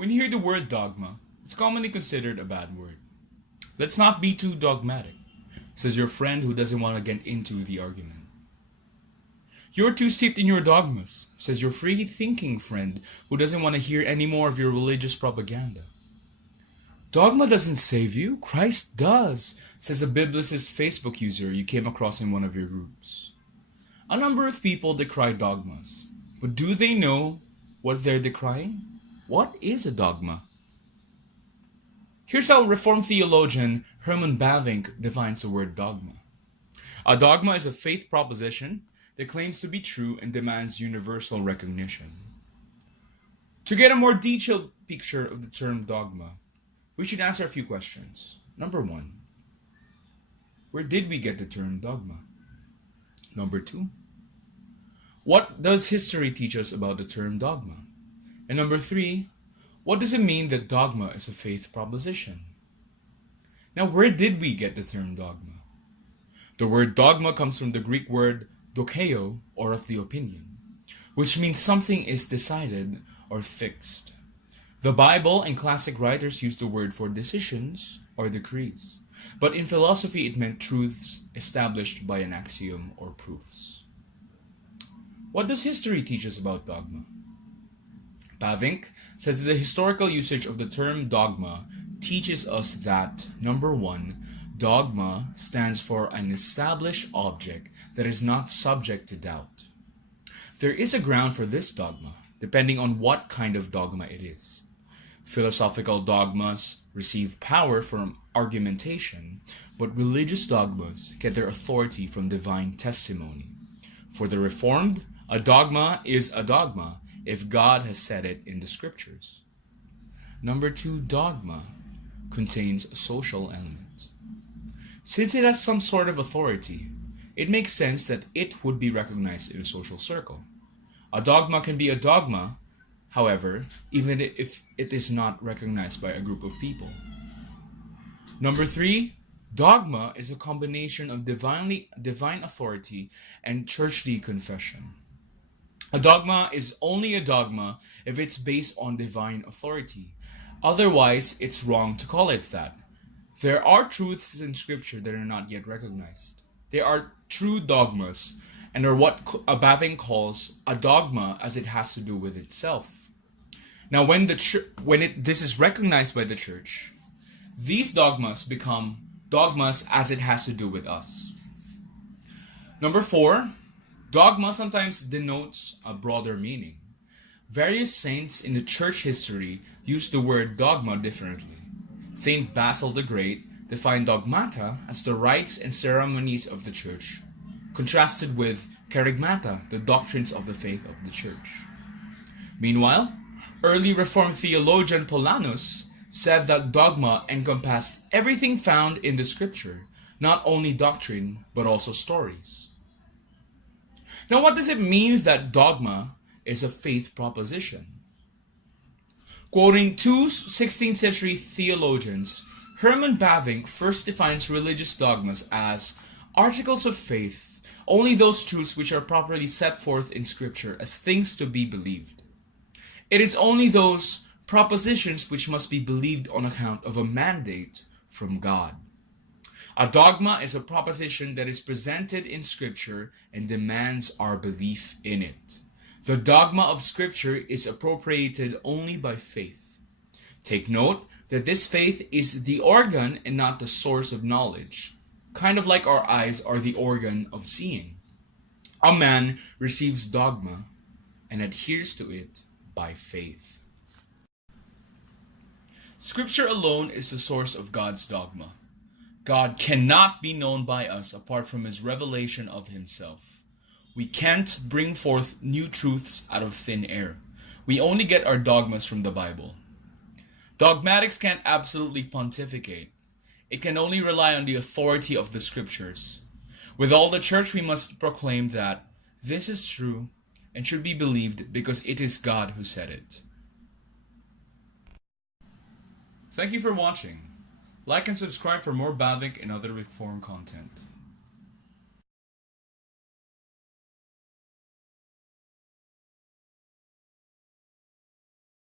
When you hear the word dogma, it's commonly considered a bad word. Let's not be too dogmatic, says your friend who doesn't want to get into the argument. You're too steeped in your dogmas, says your free-thinking friend who doesn't want to hear any more of your religious propaganda. Dogma doesn't save you, Christ does, says a biblicist Facebook user you came across in one of your groups. A number of people decry dogmas, but do they know what they're decrying? What is a dogma? Here's how Reformed theologian Herman Bavinck defines the word dogma. A dogma is a faith proposition that claims to be true and demands universal recognition. To get a more detailed picture of the term dogma, we should answer a few questions. Number 1, where did we get the term dogma? Number 2, what does history teach us about the term dogma? And number 3, what does it mean that dogma is a faith proposition? Now, where did we get the term dogma? The word dogma comes from the Greek word dokeo, or of the opinion, which means something is decided or fixed. The Bible and classic writers use the word for decisions or decrees, but in philosophy it meant truths established by an axiom or proofs. What does history teach us about dogma? Bavinck says that the historical usage of the term dogma teaches us that, number 1, dogma stands for an established object that is not subject to doubt. There is a ground for this dogma, depending on what kind of dogma it is. Philosophical dogmas receive power from argumentation, but religious dogmas get their authority from divine testimony. For the Reformed, a dogma is a dogma if God has said it in the scriptures. Number 2, dogma contains a social element. Since it has some sort of authority, it makes sense that it would be recognized in a social circle. A dogma can be a dogma, however, even if it is not recognized by a group of people. Number 3, dogma is a combination of divine authority and churchly confession. A dogma is only a dogma if it's based on divine authority. Otherwise, it's wrong to call it that. There are truths in Scripture that are not yet recognized. They are true dogmas and are what Bavinck calls a dogma as it has to do with itself. Now, when this is recognized by the church, these dogmas become dogmas as it has to do with us. Number 4, dogma sometimes denotes a broader meaning. Various saints in the church history use the word dogma differently. Saint Basil the Great defined dogmata as the rites and ceremonies of the church, contrasted with kerygmata, the doctrines of the faith of the church. Meanwhile, early Reformed theologian Paulinus said that dogma encompassed everything found in the scripture, not only doctrine, but also stories. Now, what does it mean that dogma is a faith proposition? Quoting two 16th century theologians, Herman Bavinck first defines religious dogmas as articles of faith, only those truths which are properly set forth in Scripture as things to be believed. It is only those propositions which must be believed on account of a mandate from God. A dogma is a proposition that is presented in Scripture and demands our belief in it. The dogma of Scripture is appropriated only by faith. Take note that this faith is the organ and not the source of knowledge, kind of like our eyes are the organ of seeing. A man receives dogma and adheres to it by faith. Scripture alone is the source of God's dogma. God cannot be known by us apart from His revelation of Himself. We can't bring forth new truths out of thin air. We only get our dogmas from the Bible. Dogmatics can't absolutely pontificate. It can only rely on the authority of the Scriptures. With all the church, we must proclaim that this is true and should be believed because it is God who said it. Thank you for watching. Like and subscribe for more Bavinck and other Reformed content.